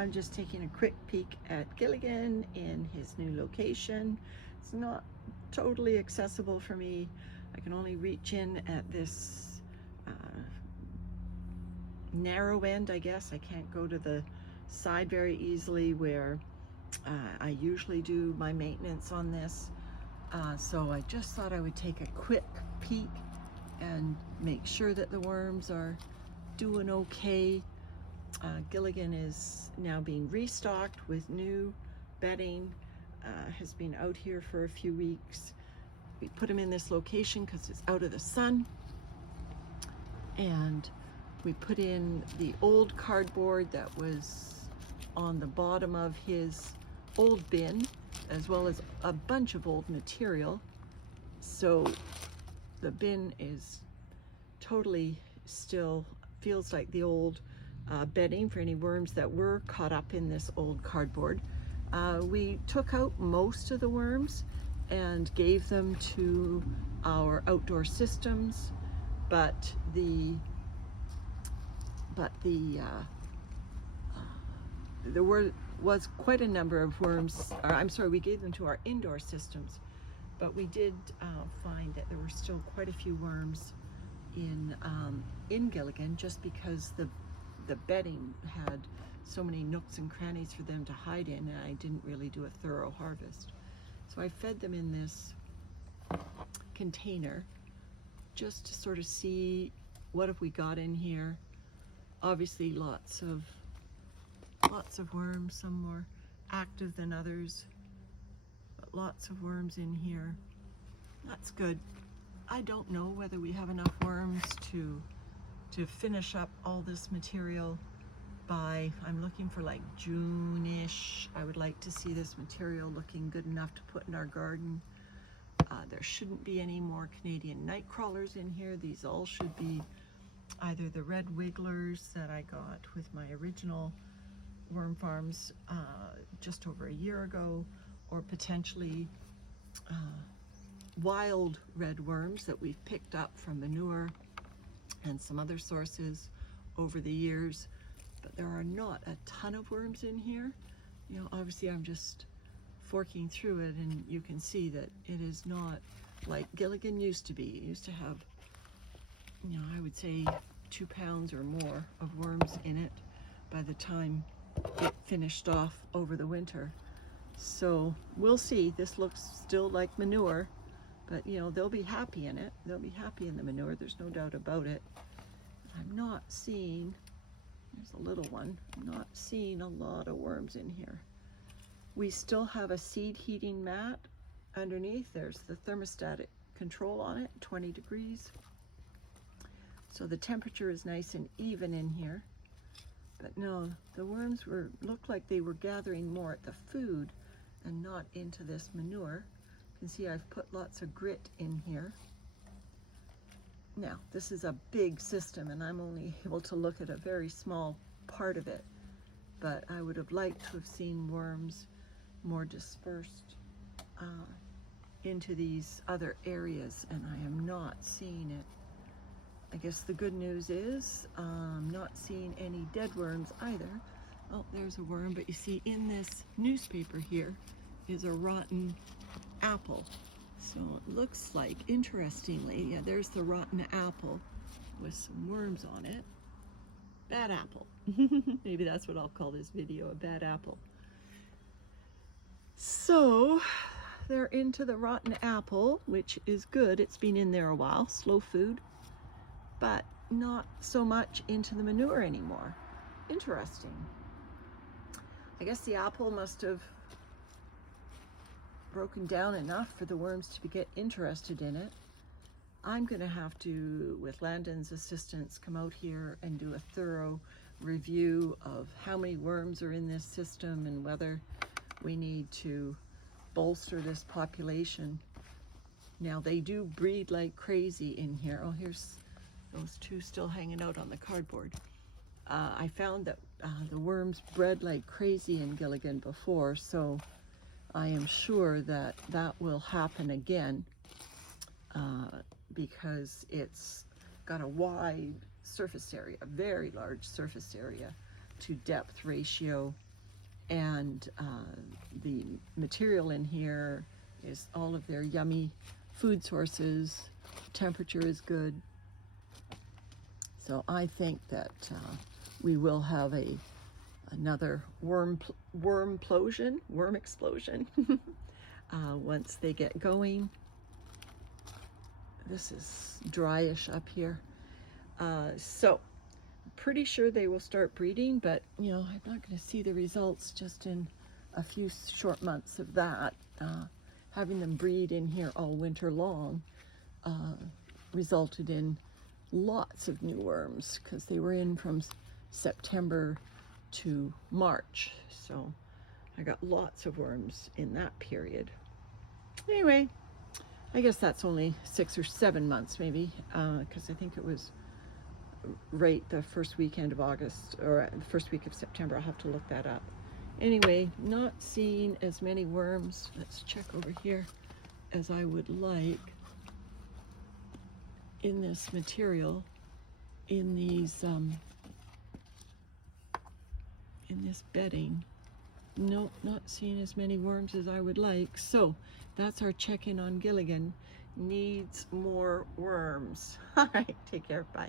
I'm just taking a quick peek at Gilligan in his new location. It's not totally accessible for me. I can only reach in at this narrow end, I guess. I can't go to the side very easily where I usually do my maintenance on this. So I just thought I would take a quick peek and make sure that the worms are doing okay. Gilligan is now being restocked with new bedding, has been out here for a few weeks. We put him in this location because it's out of the sun, and we put in the old cardboard that was on the bottom of his old bin, as well as a bunch of old material. So the bin is totally still feels like the old bedding for any worms that were caught up in this old cardboard. We took out most of the worms and gave them to our outdoor systems, but there was quite a number of worms, or I'm sorry, we gave them to our indoor systems, but we did find that there were still quite a few worms in Gilligan, just because the bedding had so many nooks and crannies for them to hide in, and I didn't really do a thorough harvest. So I fed them in this container just to sort of see what have we got in here. Obviously lots of worms, some more active than others, but lots of worms in here. That's good. I don't know whether we have enough worms to finish up all this material by, I'm looking for like June-ish. I would like to see this material looking good enough to put in our garden. There shouldn't be any more Canadian night crawlers in here. These all should be either the red wigglers that I got with my original worm farms just over a year ago, or potentially wild red worms that we've picked up from manure and some other sources over the years. But there are not a ton of worms in here. You know, obviously I'm just forking through it, and you can see that it is not like Gilligan used to be. It used to have, you know, I would say 2 pounds or more of worms in it by the time it finished off over the winter. So we'll see. This looks still like manure, but you know, they'll be happy in it. They'll be happy in the manure, there's no doubt about it. I'm not seeing, there's a little one, I'm not seeing a lot of worms in here. We still have a seed heating mat underneath. There's the thermostatic control on it, 20 degrees. So the temperature is nice and even in here. But no, the worms looked like they were gathering more at the food and not into this manure. You can see I've put lots of grit in here. Now, this is a big system, and I'm only able to look at a very small part of it. But I would have liked to have seen worms more dispersed into these other areas, and I am not seeing it. I guess the good news is I'm not seeing any dead worms either. Oh, there's a worm, but you see in this newspaper here is a rotten apple. So it looks like, interestingly, yeah, there's the rotten apple with some worms on it. Bad apple. Maybe that's what I'll call this video, a bad apple. So they're into the rotten apple, which is good. It's been in there a while, slow food, but not so much into the manure anymore. Interesting. I guess the apple must have broken down enough for the worms to get interested in it. I'm going to have to, with Landon's assistance, come out here and do a thorough review of how many worms are in this system and whether we need to bolster this population. Now, they do breed like crazy in here. Oh, here's those two still hanging out on the cardboard. I found that the worms bred like crazy in Gilligan before, so I am sure that that will happen again because it's got a wide surface area, a very large surface area to depth ratio and the material in here is all of their yummy food sources. Temperature is good. So I think that we will have another worm explosion once they get going. This is dryish up here. So pretty sure they will start breeding, but you know, I'm not going to see the results just in a few short months of that. Having them breed in here all winter long resulted in lots of new worms, because they were in from September to March. So I got lots of worms in that period. Anyway, I guess that's only 6 or 7 months maybe, because I think it was right the first weekend of August or the first week of September. I'll have to look that up. Anyway, not seeing as many worms, let's check over here, as I would like in this material, in these in this bedding. Nope, not seeing as many worms as I would like. So that's our check-in on Gilligan. Needs more worms. All right, take care, bye.